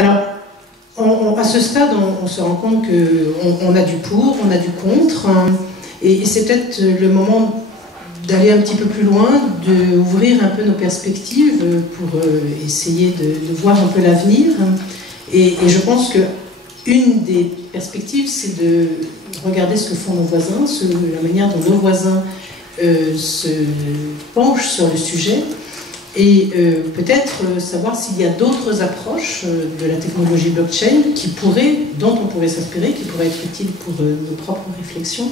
Alors, à ce stade, on se rend compte qu'on a du pour, on a du contre, hein, et c'est peut-être le moment d'aller un petit peu plus loin, d'ouvrir un peu nos perspectives pour essayer de voir un peu l'avenir. Et je pense qu'une des perspectives, c'est de regarder ce que font nos voisins, la manière dont nos voisins se penchent sur le sujet, et peut-être savoir s'il y a d'autres approches de la technologie blockchain dont on pourrait s'inspirer, qui pourraient être utiles pour nos propres réflexions.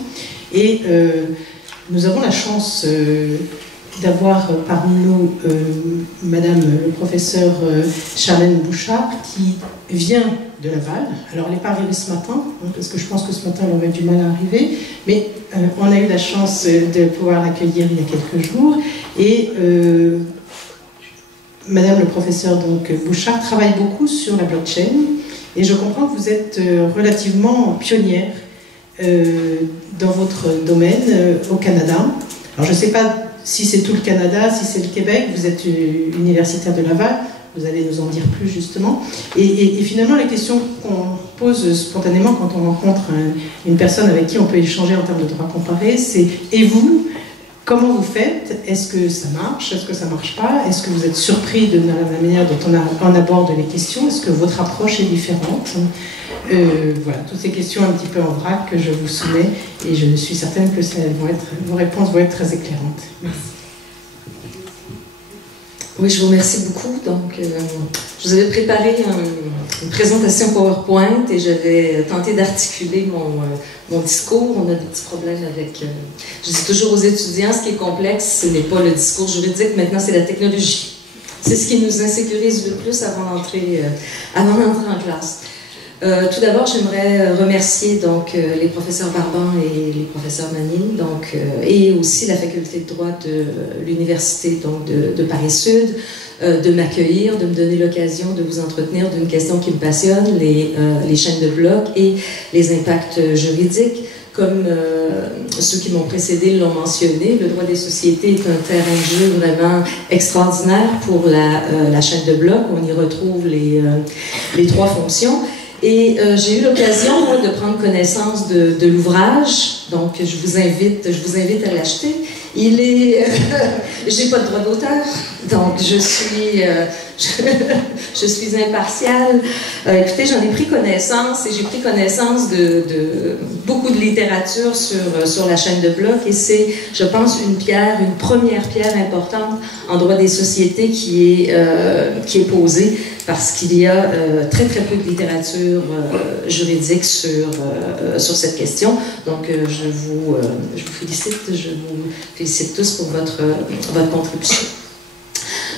Et nous avons la chance d'avoir parmi nous Madame le professeur Charlène Bouchard, qui vient de Laval. Alors elle n'est pas arrivée ce matin, hein, parce que je pense que ce matin elle aurait du mal à arriver, mais on a eu la chance de pouvoir l'accueillir il y a quelques jours. Et Madame le professeur donc, Bouchard travaille beaucoup sur la blockchain, et je comprends que vous êtes relativement pionnière dans votre domaine au Canada. Alors je ne sais pas si c'est tout le Canada, si c'est le Québec, vous êtes universitaire de Laval, vous allez nous en dire plus justement. Et finalement, la question qu'on pose spontanément quand on rencontre une personne avec qui on peut échanger en termes de droit comparé, c'est « et vous ? Comment vous faites? Est-ce que ça marche? Est-ce que ça ne marche pas? Est-ce que vous êtes surpris de la manière dont on aborde les questions? Est-ce que votre approche est différente? Voilà, toutes ces questions un petit peu en vrac que je vous soumets, et je suis certaine que vos réponses vont être très éclairantes. Merci. Oui, je vous remercie beaucoup. Donc, je vous avais préparé une présentation PowerPoint et j'avais tenté d'articuler mon discours. On a des petits problèmes avec... je dis toujours aux étudiants, ce qui est complexe, ce n'est pas le discours juridique, maintenant c'est la technologie. C'est ce qui nous insécurise le plus avant d'entrer en classe. Tout d'abord, j'aimerais remercier donc, les professeurs Barban et les professeurs Manille, donc, et aussi la faculté de droit de l'université de Paris-Sud, de m'accueillir, de me donner l'occasion de vous entretenir d'une question qui me passionne, les chaînes de blocs et les impacts juridiques. Comme ceux qui m'ont précédé l'ont mentionné, le droit des sociétés est un terrain de jeu vraiment extraordinaire pour la chaîne de blocs. On y retrouve les trois fonctions. Et j'ai eu l'occasion, moi, de prendre connaissance de l'ouvrage, donc je vous invite à l'acheter. Il est... j'ai pas de droit d'auteur, donc je suis impartiale. Écoutez, j'en ai pris connaissance, et j'ai pris connaissance de beaucoup de littérature sur la chaîne de blocs, et c'est, je pense, une première pierre importante en droit des sociétés qui est posée, parce qu'il y a très très peu de littérature juridique sur cette question. Donc je vous félicite tous pour votre contribution.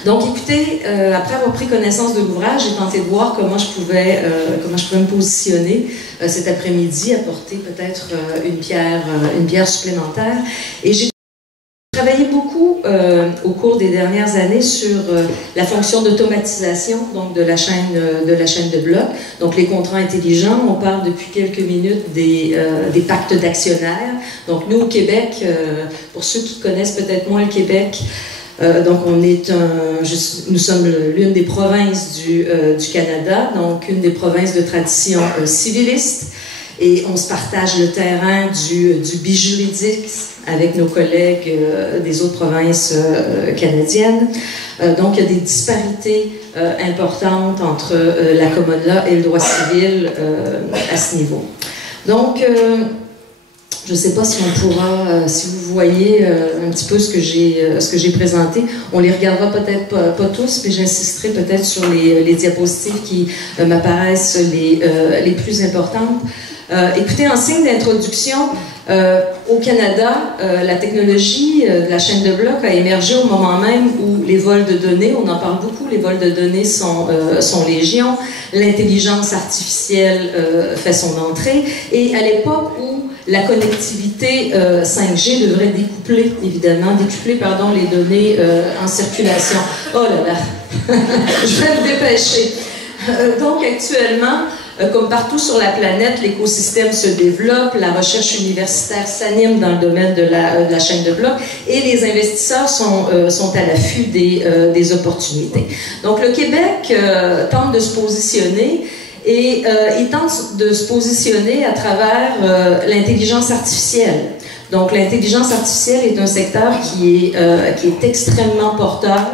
Donc écoutez, après avoir pris connaissance de l'ouvrage, j'ai tenté de voir comment je pouvais me positionner cet après-midi, apporter peut-être une pierre supplémentaire. Et j'ai travaillé beaucoup au cours des dernières années sur la fonction d'automatisation donc de la chaîne de blocs, donc les contrats intelligents. On parle depuis quelques minutes des pactes d'actionnaires. Donc nous au Québec, pour ceux qui connaissent peut-être moins le Québec, donc nous sommes l'une des provinces du Canada, donc une des provinces de tradition civiliste, et on se partage le terrain du bijuridique avec nos collègues des autres provinces canadiennes. Donc il y a des disparités importantes entre la common law et le droit civil à ce niveau. Donc je ne sais pas si on pourra, si vous voyez un petit peu ce que j'ai présenté. On les regardera peut-être pas tous, mais j'insisterai peut-être sur les diapositives qui m'apparaissent les plus importantes. Écoutez, en signe d'introduction, au Canada, la technologie de la chaîne de blocs a émergé au moment même où les vols de données, on en parle beaucoup, les vols de données sont légion, l'intelligence artificielle fait son entrée, et à l'époque où la connectivité 5G devrait décupler les données en circulation. Oh là là, je vais me dépêcher. Donc actuellement, Comme partout sur la planète, l'écosystème se développe, la recherche universitaire s'anime dans le domaine de la chaîne de blocs et les investisseurs sont à l'affût des opportunités. Donc le Québec tente de se positionner et il tente de se positionner à travers l'intelligence artificielle. Donc l'intelligence artificielle est un secteur qui est extrêmement porteur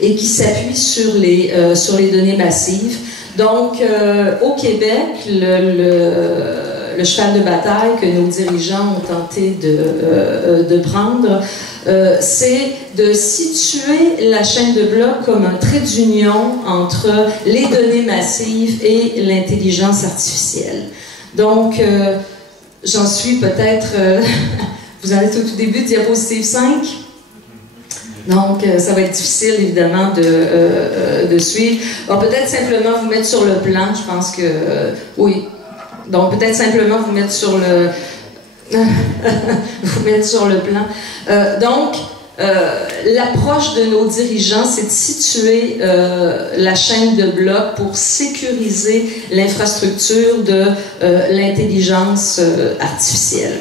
et qui s'appuie sur les données massives. Donc au Québec, le cheval de bataille que nos dirigeants ont tenté de prendre, c'est de situer la chaîne de blocs comme un trait d'union entre les données massives et l'intelligence artificielle. Donc, j'en suis peut-être... vous en êtes au tout début, diapositive 5. Donc, ça va être difficile, évidemment, de suivre. Alors, peut-être simplement vous mettre sur le plan, je pense que... oui. Donc, peut-être simplement vous mettre sur le... vous mettre sur le plan. L'approche de nos dirigeants, c'est de situer la chaîne de blocs pour sécuriser l'infrastructure de l'intelligence artificielle.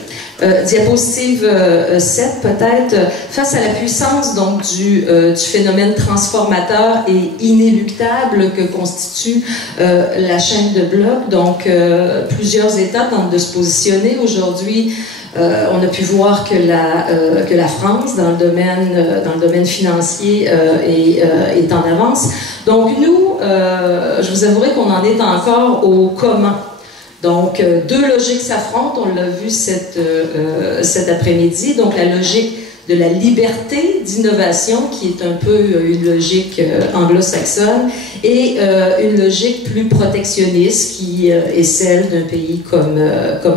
Diapositive 7 peut-être, face à la puissance donc du phénomène transformateur et inéluctable que constitue la chaîne de blocs. Donc plusieurs États tentent de se positionner aujourd'hui. On a pu voir que la France, dans le domaine financier, est en avance. Donc nous, je vous avouerai qu'on en est encore au comment. Donc deux logiques s'affrontent, on l'a vu cet après-midi. Donc la logique de la liberté d'innovation, qui est un peu une logique anglo-saxonne, et une logique plus protectionniste, qui est celle d'un pays comme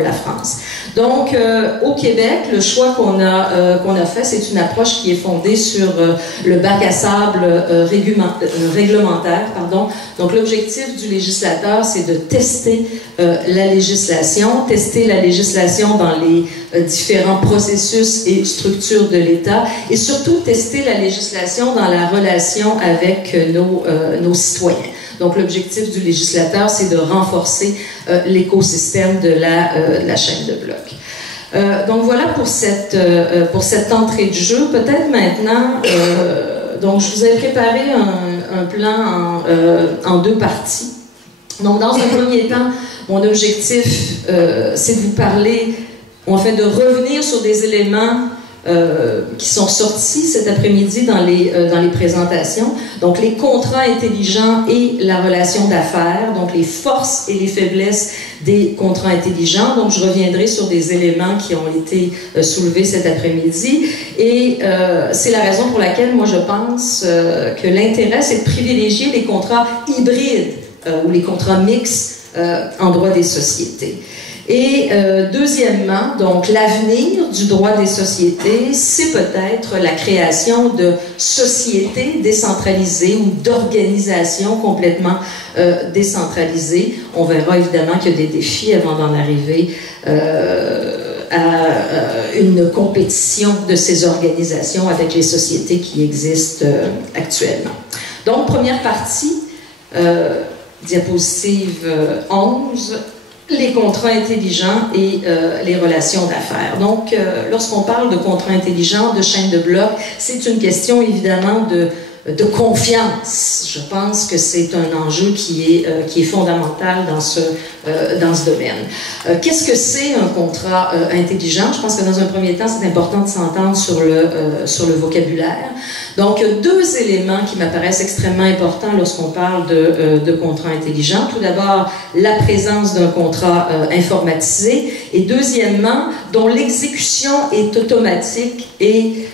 la France. Donc, au Québec, le choix qu'on a fait, c'est une approche qui est fondée sur le bac à sable réglementaire. Donc, l'objectif du législateur, c'est de tester la législation dans les différents processus et structures de l'État, et surtout tester la législation dans la relation avec nos citoyens. Donc, l'objectif du législateur, c'est de renforcer l'écosystème de la chaîne de blocs. Donc, voilà pour cette entrée de jeu. Peut-être maintenant, donc, je vous ai préparé un plan en deux parties. Donc, dans un premier temps, mon objectif, c'est de vous parler, en fait, de revenir sur des éléments qui sont sortis cet après-midi dans les présentations. Donc, les contrats intelligents et la relation d'affaires, donc les forces et les faiblesses des contrats intelligents. Donc, je reviendrai sur des éléments qui ont été soulevés cet après-midi. Et c'est la raison pour laquelle, moi, je pense que l'intérêt, c'est de privilégier les contrats hybrides ou les contrats mixtes en droit des sociétés. Et deuxièmement, donc l'avenir du droit des sociétés, c'est peut-être la création de sociétés décentralisées ou d'organisations complètement décentralisées. On verra évidemment qu'il y a des défis avant d'en arriver à une compétition de ces organisations avec les sociétés qui existent actuellement. Donc, première partie, diapositive 11, les contrats intelligents et les relations d'affaires. Donc, lorsqu'on parle de contrats intelligents, de chaîne de blocs, c'est une question évidemment de confiance. Je pense que c'est un enjeu qui est fondamental dans ce domaine. Qu'est-ce que c'est un contrat intelligent? Je pense que dans un premier temps, c'est important de s'entendre sur le vocabulaire. Donc, deux éléments qui m'apparaissent extrêmement importants lorsqu'on parle de contrats intelligents. Tout d'abord, la présence d'un contrat informatisé, et deuxièmement, dont l'exécution est automatique et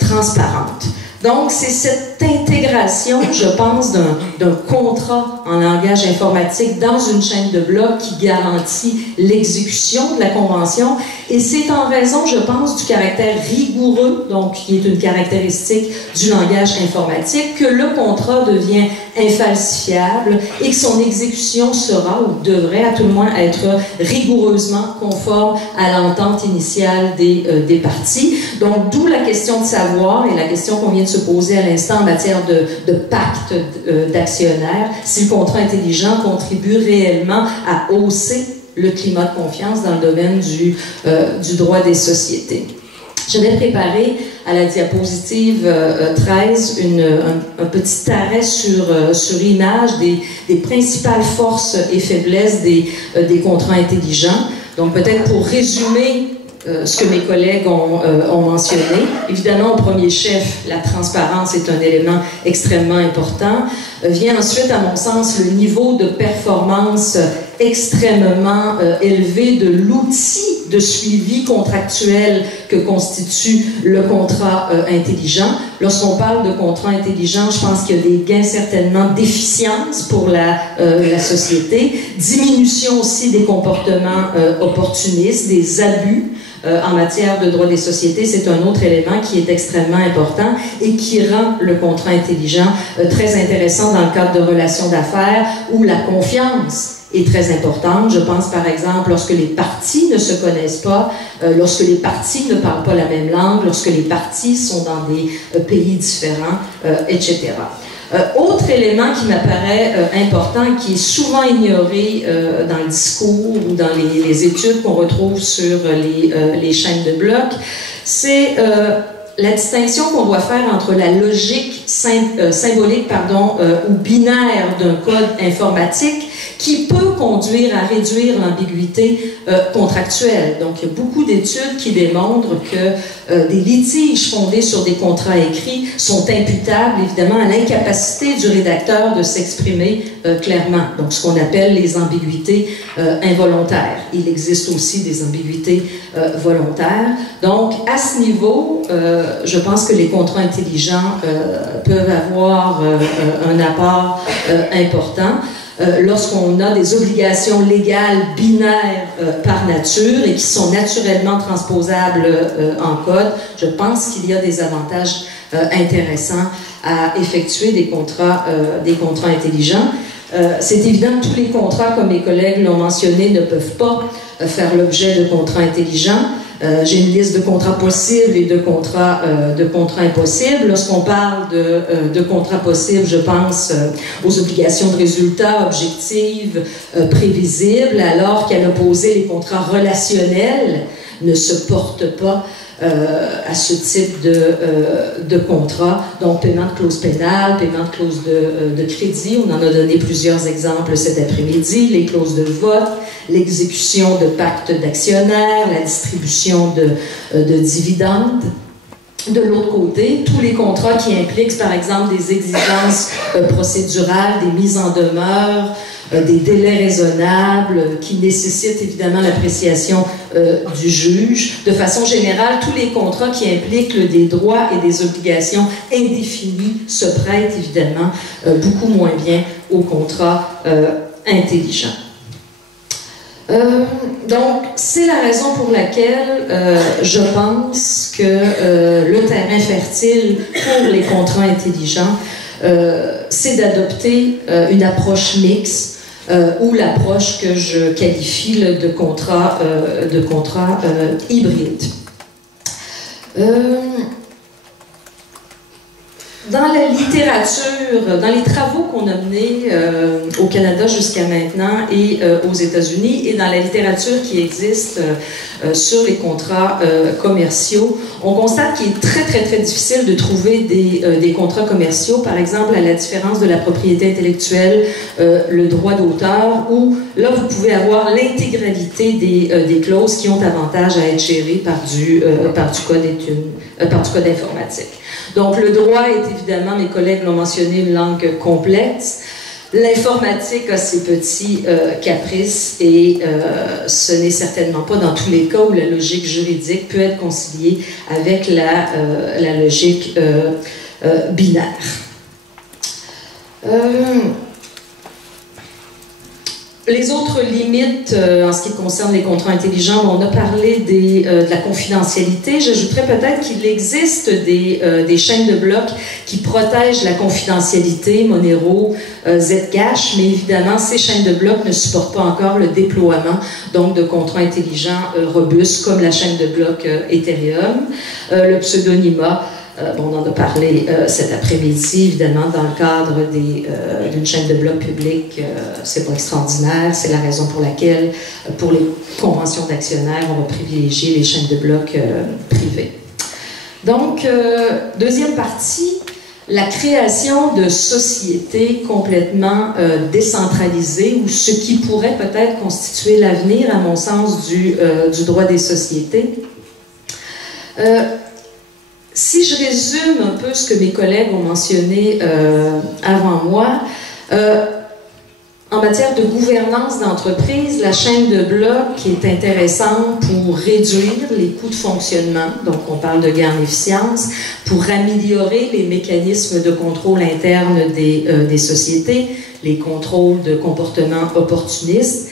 transparente. Donc, c'est cette intégration, je pense, d'un contrat en langage informatique dans une chaîne de blocs qui garantit l'exécution de la convention. Et c'est en raison, je pense, du caractère rigoureux, donc qui est une caractéristique du langage informatique, que le contrat devient infalsifiable et que son exécution sera, ou devrait à tout le moins être rigoureusement conforme à l'entente initiale des parties. Donc, d'où la question de savoir et la question qu'on vient de se poser à l'instant matière de pacte d'actionnaires, si le contrat intelligent contribue réellement à hausser le climat de confiance dans le domaine du droit des sociétés. J'avais préparé à la diapositive 13 un petit arrêt sur image des principales forces et faiblesses des contrats intelligents. Donc peut-être pour résumer ce que mes collègues ont mentionné. Évidemment, au premier chef, la transparence est un élément extrêmement important. Vient ensuite, à mon sens, le niveau de performance extrêmement élevé de l'outil de suivi contractuel que constitue le contrat intelligent. Lorsqu'on parle de contrat intelligent, je pense qu'il y a des gains certainement d'efficience pour la société, diminution aussi des comportements opportunistes, des abus en matière de droit des sociétés. C'est un autre élément qui est extrêmement important et qui rend le contrat intelligent très intéressant dans le cadre de relations d'affaires où la confiance est très importante. Je pense par exemple lorsque les parties ne se connaissent pas, lorsque les parties ne parlent pas la même langue, lorsque les parties sont dans des pays différents, etc. Autre élément qui m'apparaît important, qui est souvent ignoré dans le discours ou dans les études qu'on retrouve sur les chaînes de blocs, c'est la distinction qu'on doit faire entre la logique symbolique ou binaire d'un code informatique qui peut conduire à réduire l'ambiguïté contractuelle. Donc, il y a beaucoup d'études qui démontrent que des litiges fondés sur des contrats écrits sont imputables, évidemment, à l'incapacité du rédacteur de s'exprimer clairement. Donc, ce qu'on appelle les ambiguïtés involontaires. Il existe aussi des ambiguïtés volontaires. Donc, à ce niveau, je pense que les contrats intelligents peuvent avoir un apport important. Lorsqu'on a des obligations légales binaires par nature et qui sont naturellement transposables en code, je pense qu'il y a des avantages intéressants à effectuer des contrats intelligents. C'est évident que tous les contrats, comme mes collègues l'ont mentionné, ne peuvent pas faire l'objet de contrats intelligents. J'ai une liste de contrats possibles et de contrats impossibles. Lorsqu'on parle de contrats possibles, je pense aux obligations de résultats objectives, prévisibles, alors qu'à l'opposé, les contrats relationnels ne se portent pas à ce type de contrat. Donc, paiement de clause pénale, paiement de clause de crédit, on en a donné plusieurs exemples cet après-midi, les clauses de vote, l'exécution de pactes d'actionnaires, la distribution de dividendes. De l'autre côté, tous les contrats qui impliquent, par exemple, des exigences procédurales, des mises en demeure, des délais raisonnables qui nécessitent évidemment l'appréciation du juge. De façon générale, tous les contrats qui impliquent des droits et des obligations indéfinis se prêtent évidemment beaucoup moins bien aux contrats intelligents. Donc, c'est la raison pour laquelle je pense que le terrain fertile pour les contrats intelligents, c'est d'adopter une approche mixte ou l'approche que je qualifie de contrat hybride. Dans la littérature, dans les travaux qu'on a menés au Canada jusqu'à maintenant et aux États-Unis, et dans la littérature qui existe sur les contrats commerciaux, on constate qu'il est très, très, très difficile de trouver des contrats commerciaux, par exemple, à la différence de la propriété intellectuelle, le droit d'auteur, où là, vous pouvez avoir l'intégralité des clauses qui ont avantage à être gérées par du code informatique. Donc, le droit est évidemment, mes collègues l'ont mentionné, une langue complexe. L'informatique a ses petits caprices et ce n'est certainement pas dans tous les cas où la logique juridique peut être conciliée avec la logique binaire. Les autres limites en ce qui concerne les contrats intelligents, on a parlé de la confidentialité. J'ajouterais peut-être qu'il existe des chaînes de blocs qui protègent la confidentialité, Monero, Zcash, mais évidemment, ces chaînes de blocs ne supportent pas encore le déploiement donc de contrats intelligents robustes comme la chaîne de blocs Ethereum, le pseudonymat, on en a parlé cet après-midi, évidemment, dans le cadre d'une chaîne de blocs publics. C'est pas extraordinaire. C'est la raison pour laquelle, pour les conventions d'actionnaires, on va privilégier les chaînes de blocs privées. Donc, deuxième partie, la création de sociétés complètement décentralisées, ou ce qui pourrait peut-être constituer l'avenir, à mon sens, du droit des sociétés. Si je résume un peu ce que mes collègues ont mentionné avant moi, en matière de gouvernance d'entreprise, la chaîne de blocs est intéressante pour réduire les coûts de fonctionnement, donc on parle de gain en efficience, pour améliorer les mécanismes de contrôle interne des sociétés, les contrôles de comportements opportunistes.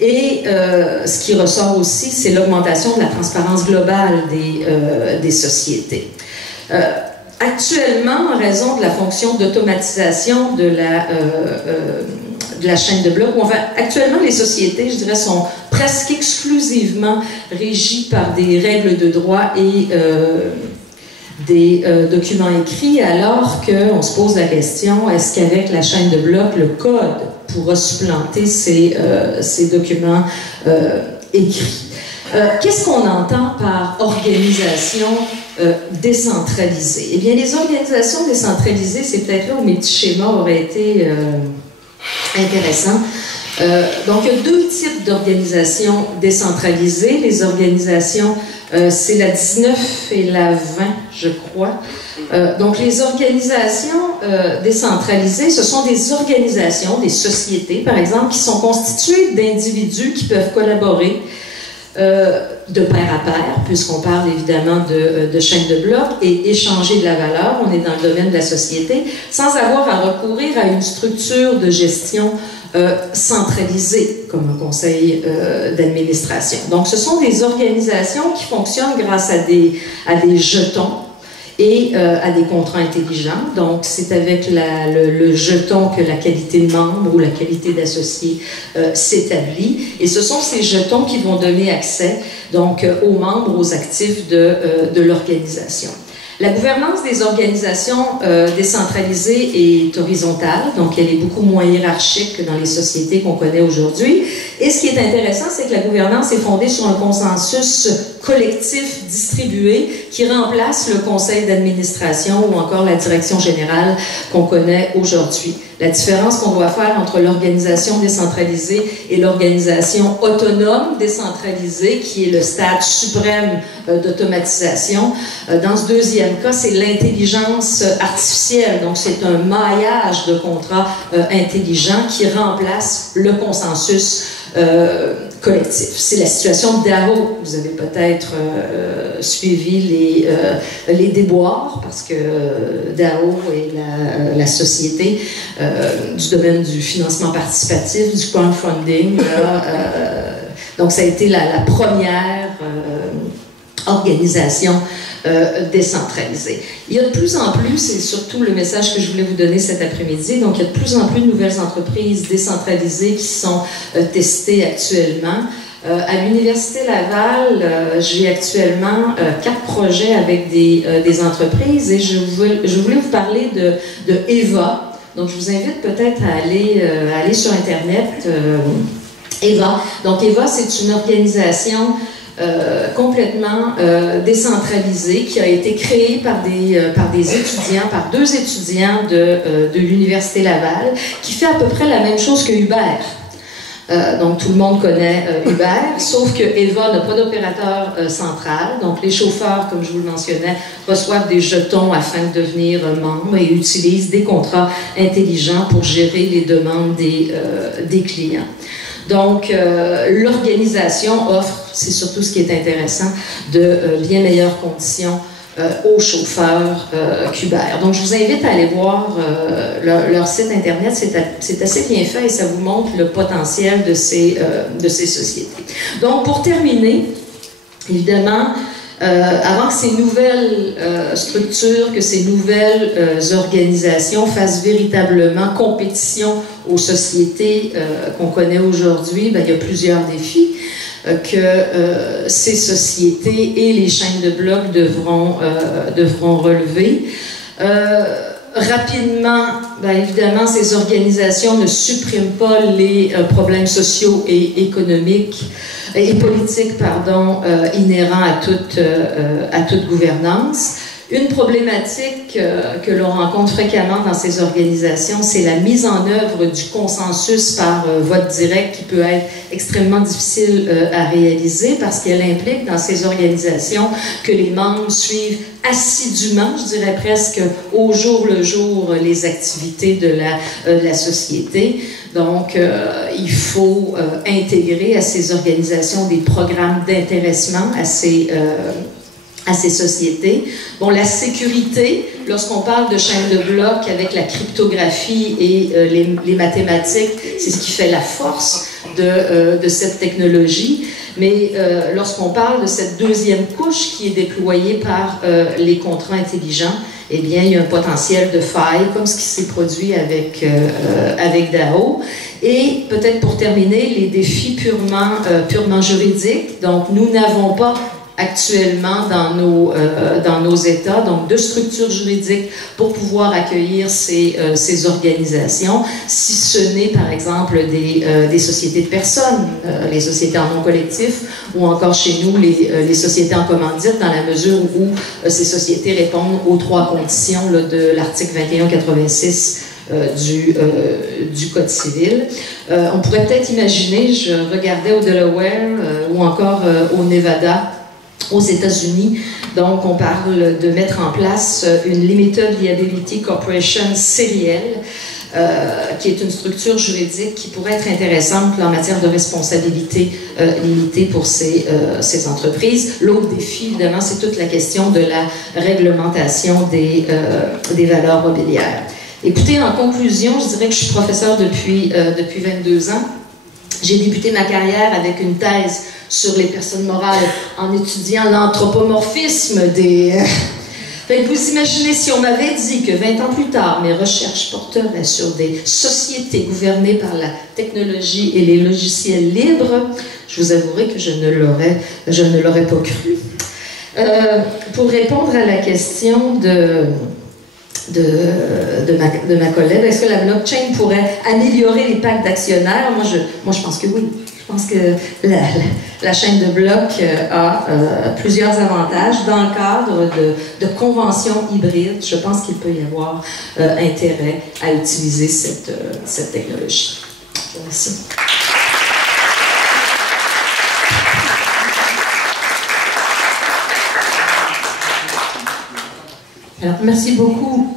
Et ce qui ressort aussi, c'est l'augmentation de la transparence globale des sociétés. Actuellement, en raison de la fonction d'automatisation de la chaîne de blocs, actuellement les sociétés, je dirais, sont presque exclusivement régies par des règles de droit et des documents écrits, alors qu'on se pose la question, est-ce qu'avec la chaîne de blocs, le code pourra supplanter ces documents écrits? Qu'est-ce qu'on entend par organisation décentralisée? Eh bien, les organisations décentralisées, c'est peut-être là où mes petits schémas auraient été intéressants. Donc, il y a deux types d'organisations décentralisées. Les organisations, c'est la 19 et la 20, je crois. Donc, les organisations décentralisées, ce sont des organisations, des sociétés, par exemple, qui sont constituées d'individus qui peuvent collaborer de pair à pair, puisqu'on parle évidemment de chaîne de blocs, et échanger de la valeur, on est dans le domaine de la société, sans avoir à recourir à une structure de gestion centralisée, comme un conseil d'administration. Donc, ce sont des organisations qui fonctionnent grâce à des jetons et à des contrats intelligents. Donc, c'est avec le jeton que la qualité de membre ou la qualité d'associé s'établit. Et ce sont ces jetons qui vont donner accès donc, aux membres, aux actifs de l'organisation. La gouvernance des organisations décentralisées est horizontale, donc elle est beaucoup moins hiérarchique que dans les sociétés qu'on connaît aujourd'hui. Et ce qui est intéressant, c'est que la gouvernance est fondée sur un consensus collectif distribué qui remplace le conseil d'administration ou encore la direction générale qu'on connaît aujourd'hui. La différence qu'on doit faire entre l'organisation décentralisée et l'organisation autonome décentralisée, qui est le stade suprême d'automatisation, dans ce deuxième cas, c'est l'intelligence artificielle. Donc, c'est un maillage de contrats intelligents qui remplace le consensus collectif. C'est la situation de DAO. Vous avez peut-être suivi les déboires, parce que DAO est la société du domaine du financement participatif, du crowdfunding. Donc, ça a été la première organisation décentralisée. Il y a de plus en plus, c'est surtout le message que je voulais vous donner cet après-midi, donc il y a de plus en plus de nouvelles entreprises décentralisées qui sont testées actuellement. À l'Université Laval, j'ai actuellement 4 projets avec des entreprises et je voulais vous parler de EVA. Donc, je vous invite peut-être à aller sur Internet. EVA. Donc, EVA, c'est une organisation complètement décentralisée qui a été créée par des étudiants, par 2 étudiants de l'Université Laval, qui fait à peu près la même chose que Uber. Donc, tout le monde connaît Uber, sauf que EVA n'a pas d'opérateur central. Donc, les chauffeurs, comme je vous le mentionnais, reçoivent des jetons afin de devenir membres et utilisent des contrats intelligents pour gérer les demandes des clients. Donc, l'organisation offre, c'est surtout ce qui est intéressant, de bien meilleures conditions aux chauffeurs qu'Uber. Donc, je vous invite à aller voir leur site Internet. C'est assez bien fait et ça vous montre le potentiel de ces sociétés. Donc, pour terminer, évidemment, avant que ces nouvelles structures, que ces nouvelles organisations fassent véritablement compétition aux sociétés qu'on connaît aujourd'hui, il y a plusieurs défis. que ces sociétés et les chaînes de blocs devront relever. Rapidement, évidemment, ces organisations ne suppriment pas les problèmes sociaux et économiques et politiques, inhérents à toute gouvernance. Une problématique que l'on rencontre fréquemment dans ces organisations, c'est la mise en œuvre du consensus par vote direct qui peut être extrêmement difficile à réaliser parce qu'elle implique dans ces organisations que les membres suivent assidûment, je dirais presque au jour le jour, les activités de la société. Donc, il faut intégrer à ces organisations des programmes d'intéressement à ces sociétés. Bon, la sécurité, lorsqu'on parle de chaîne de blocs avec la cryptographie et les mathématiques, c'est ce qui fait la force de cette technologie. Mais lorsqu'on parle de cette deuxième couche qui est déployée par les contrats intelligents, eh bien, il y a un potentiel de faille, comme ce qui s'est produit avec DAO. Et peut-être pour terminer, les défis purement juridiques. Donc, nous n'avons pas actuellement dans nos États, donc de structures juridiques pour pouvoir accueillir ces organisations, si ce n'est par exemple des sociétés de personnes, les sociétés en non collectif, ou encore chez nous les sociétés en commandite, dans la mesure où ces sociétés répondent aux 3 conditions là, de l'article 2186 du Code civil. On pourrait peut-être imaginer, je regardais au Delaware ou encore au Nevada, aux États-Unis. Donc, on parle de mettre en place une Limited Liability Corporation sérielle, qui est une structure juridique qui pourrait être intéressante en matière de responsabilité limitée pour ces entreprises. L'autre défi, évidemment, c'est toute la question de la réglementation des valeurs mobilières. Écoutez, en conclusion, je dirais que je suis professeure depuis 22 ans. J'ai débuté ma carrière avec une thèse sur les personnes morales en étudiant l'anthropomorphisme des... vous imaginez si on m'avait dit que 20 ans plus tard, mes recherches porteraient sur des sociétés gouvernées par la technologie et les logiciels libres, je vous avouerai que je ne l'aurais pas cru. Pour répondre à la question de ma collègue, est-ce que la blockchain pourrait améliorer les pactes d'actionnaires? Moi, je pense que oui. Je pense que la chaîne de blocs a plusieurs avantages. Dans le cadre de conventions hybrides, je pense qu'il peut y avoir intérêt à utiliser cette technologie. Je vous remercie. Alors, merci beaucoup.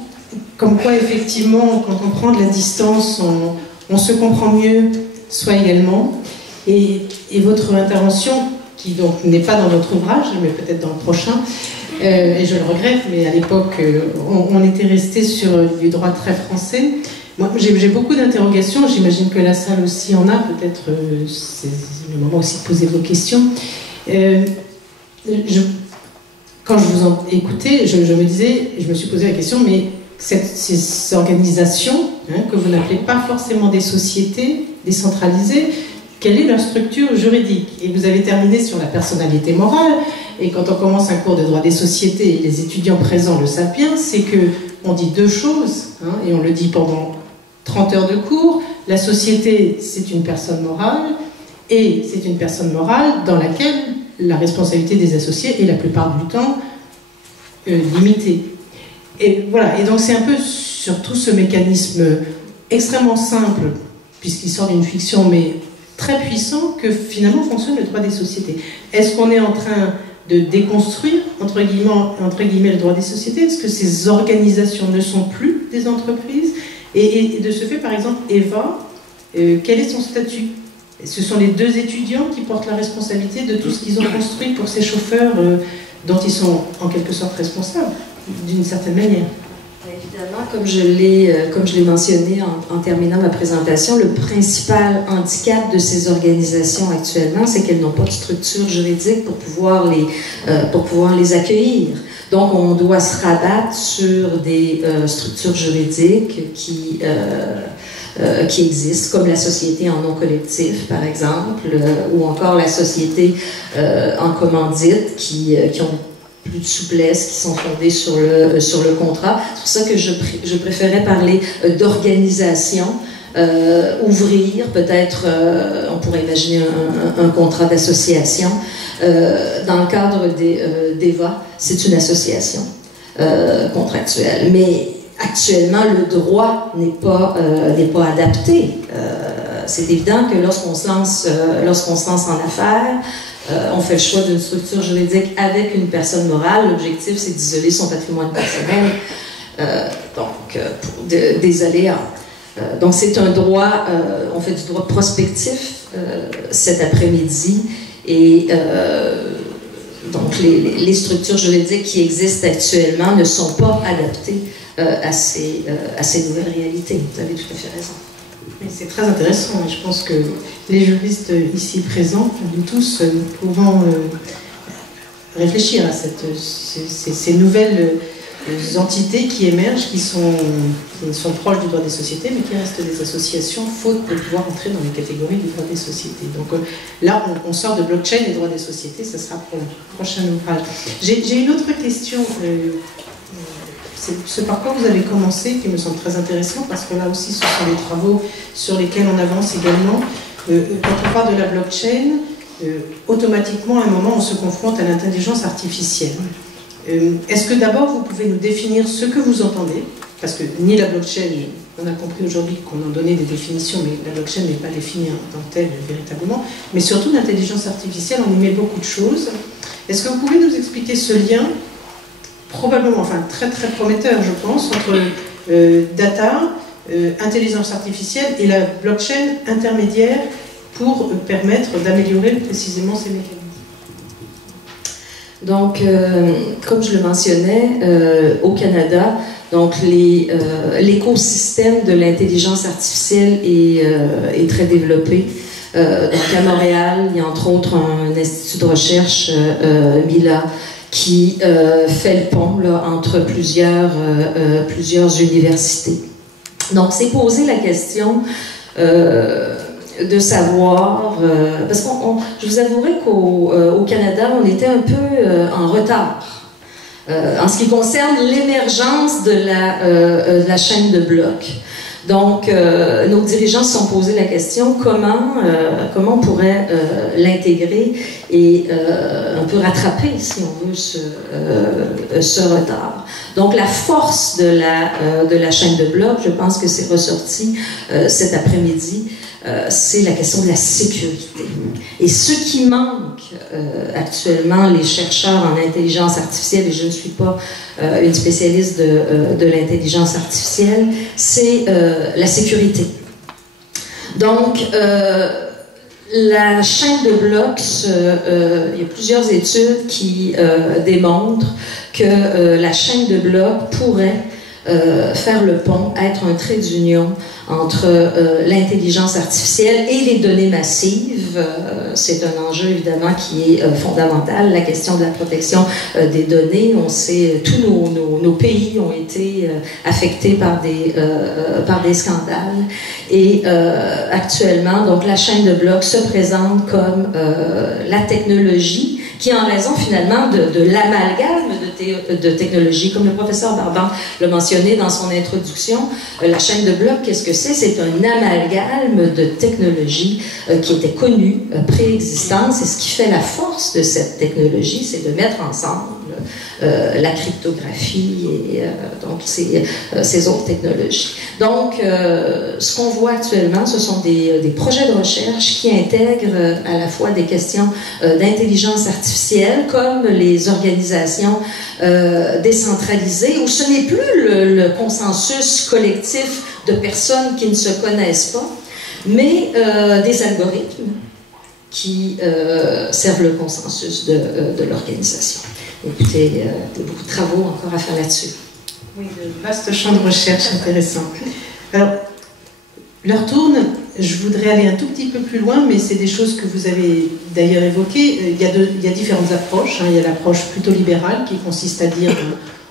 Comme quoi, effectivement, quand on prend de la distance, on se comprend mieux, soi également. Et votre intervention, qui donc n'est pas dans notre ouvrage, mais peut-être dans le prochain, et je le regrette, mais à l'époque, on était resté sur du droit très français. Moi, j'ai beaucoup d'interrogations, j'imagine que la salle aussi en a, peut-être c'est le moment aussi de poser vos questions. Quand je vous en écoutais, je me suis posé la question, mais ces organisations, que vous n'appelez pas forcément des sociétés décentralisées, quelle est leur structure juridique? Et vous avez terminé sur la personnalité morale, et quand on commence un cours de droit des sociétés, et les étudiants présents le savent bien, c'est qu'on dit 2 choses, et on le dit pendant 30 heures de cours. La société, c'est une personne morale, et c'est une personne morale dans laquelle la responsabilité des associés est la plupart du temps limitée. Et voilà, et donc c'est un peu sur tout ce mécanisme extrêmement simple, puisqu'il sort d'une fiction, mais très puissant, que finalement fonctionne le droit des sociétés. Est-ce qu'on est en train de déconstruire, entre guillemets, le droit des sociétés? Est-ce que ces organisations ne sont plus des entreprises? Et de ce fait, par exemple, Eva, quel est son statut? Ce sont les 2 étudiants qui portent la responsabilité de tout ce qu'ils ont construit pour ces chauffeurs dont ils sont en quelque sorte responsables, d'une certaine manière. Évidemment, comme je l'ai mentionné en terminant ma présentation, le principal handicap de ces organisations actuellement, c'est qu'elles n'ont pas de structure juridique pour pouvoir les accueillir. Donc, on doit se rabattre sur des structures juridiques qui qui existent, comme la société en non collectif, par exemple, ou encore la société en commandite, qui ont plus de souplesse, qui sont fondées sur le contrat. C'est pour ça que je préférais parler d'organisation. Ouvrir, peut-être, on pourrait imaginer un contrat d'association. Dans le cadre d'EVA, c'est une association contractuelle. Mais actuellement, le droit n'est pas adapté. C'est évident que lorsqu'on se lance en affaires, on fait le choix d'une structure juridique avec une personne morale. L'objectif, c'est d'isoler son patrimoine personnel, pour des aléas. Donc c'est un droit, on fait du droit prospectif cet après-midi, et donc les structures juridiques qui existent actuellement ne sont pas adaptées à ces nouvelles réalités. Vous avez tout à fait raison. C'est très intéressant, et je pense que les juristes ici présents, nous tous, nous pouvons réfléchir à ces nouvelles entités qui émergent, qui sont proches du droit des sociétés, mais qui restent des associations, faute de pouvoir entrer dans les catégories du droit des sociétés. Donc là, on sort de blockchain et droit des sociétés, ça sera pour le prochain ouvrage. J'ai une autre question. C'est ce par quoi vous avez commencé, qui me semble très intéressant, parce que là aussi, ce sont des travaux sur lesquels on avance également. Quand on parle de la blockchain, automatiquement, à un moment, on se confronte à l'intelligence artificielle. Est-ce que d'abord, vous pouvez nous définir ce que vous entendez? Parce que ni la blockchain, on a compris aujourd'hui qu'on en donnait des définitions, mais la blockchain n'est pas définie en tant que telle véritablement. Mais surtout, l'intelligence artificielle, on y met beaucoup de choses. Est-ce que vous pouvez nous expliquer ce lien, probablement, enfin très très prometteur, je pense, entre data, intelligence artificielle et la blockchain intermédiaire pour permettre d'améliorer précisément ces mécanismes? Donc, comme je le mentionnais, au Canada, donc l'écosystème de l'intelligence artificielle est très développé. Donc à Montréal, il y a entre autres un institut de recherche, MILA, qui fait le pont là, entre plusieurs universités. Donc, c'est poser la question de savoir, parce que je vous avouerai qu'au Canada, on était un peu en retard en ce qui concerne l'émergence de la chaîne de blocs. Donc, nos dirigeants se sont posé la question comment on pourrait l'intégrer et un peu rattraper, si on veut, ce retard. Donc, la force de la chaîne de blocs, je pense que c'est ressorti cet après-midi, c'est la question de la sécurité. Et ce qui manque actuellement, les chercheurs en intelligence artificielle, et je ne suis pas une spécialiste de l'intelligence artificielle, c'est la sécurité. Donc, la chaîne de blocs, il y a plusieurs études qui démontrent que la chaîne de blocs pourrait faire le pont, être un trait d'union entre l'intelligence artificielle et les données massives. C'est un enjeu évidemment qui est fondamental, la question de la protection des données. On sait, tous nos pays ont été affectés par des scandales, et actuellement, donc la chaîne de blocs se présente comme la technologie qui, en raison finalement de l'amalgame de technologies, comme le professeur Barban l'a mentionné dans son introduction, la chaîne de blocs, qu'est-ce que c'est? C'est un amalgame de technologies qui étaient connues, préexistantes. C'est ce qui fait la force de cette technologie, c'est de mettre ensemble la cryptographie et donc ces autres technologies. Donc, ce qu'on voit actuellement, ce sont des projets de recherche qui intègrent à la fois des questions d'intelligence artificielle, comme les organisations décentralisées, où ce n'est plus le consensus collectif de personnes qui ne se connaissent pas, mais des algorithmes qui servent le consensus de l'organisation. Écoutez, il y a beaucoup de travaux encore à faire là-dessus. Oui, de vastes champs de recherche intéressants. Alors, l'heure tourne, je voudrais aller un tout petit peu plus loin, mais c'est des choses que vous avez d'ailleurs évoquées. Il y a différentes approches. Il y a l'approche plutôt libérale qui consiste à dire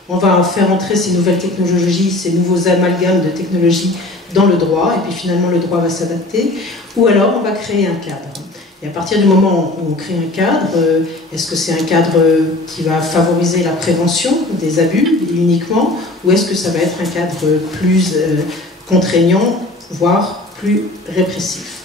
on va faire entrer ces nouvelles technologies, ces nouveaux amalgames de technologies dans le droit, et puis finalement le droit va s'adapter, ou alors on va créer un cadre. Et à partir du moment où on crée un cadre, est-ce que c'est un cadre qui va favoriser la prévention des abus uniquement, ou est-ce que ça va être un cadre plus contraignant, voire plus répressif?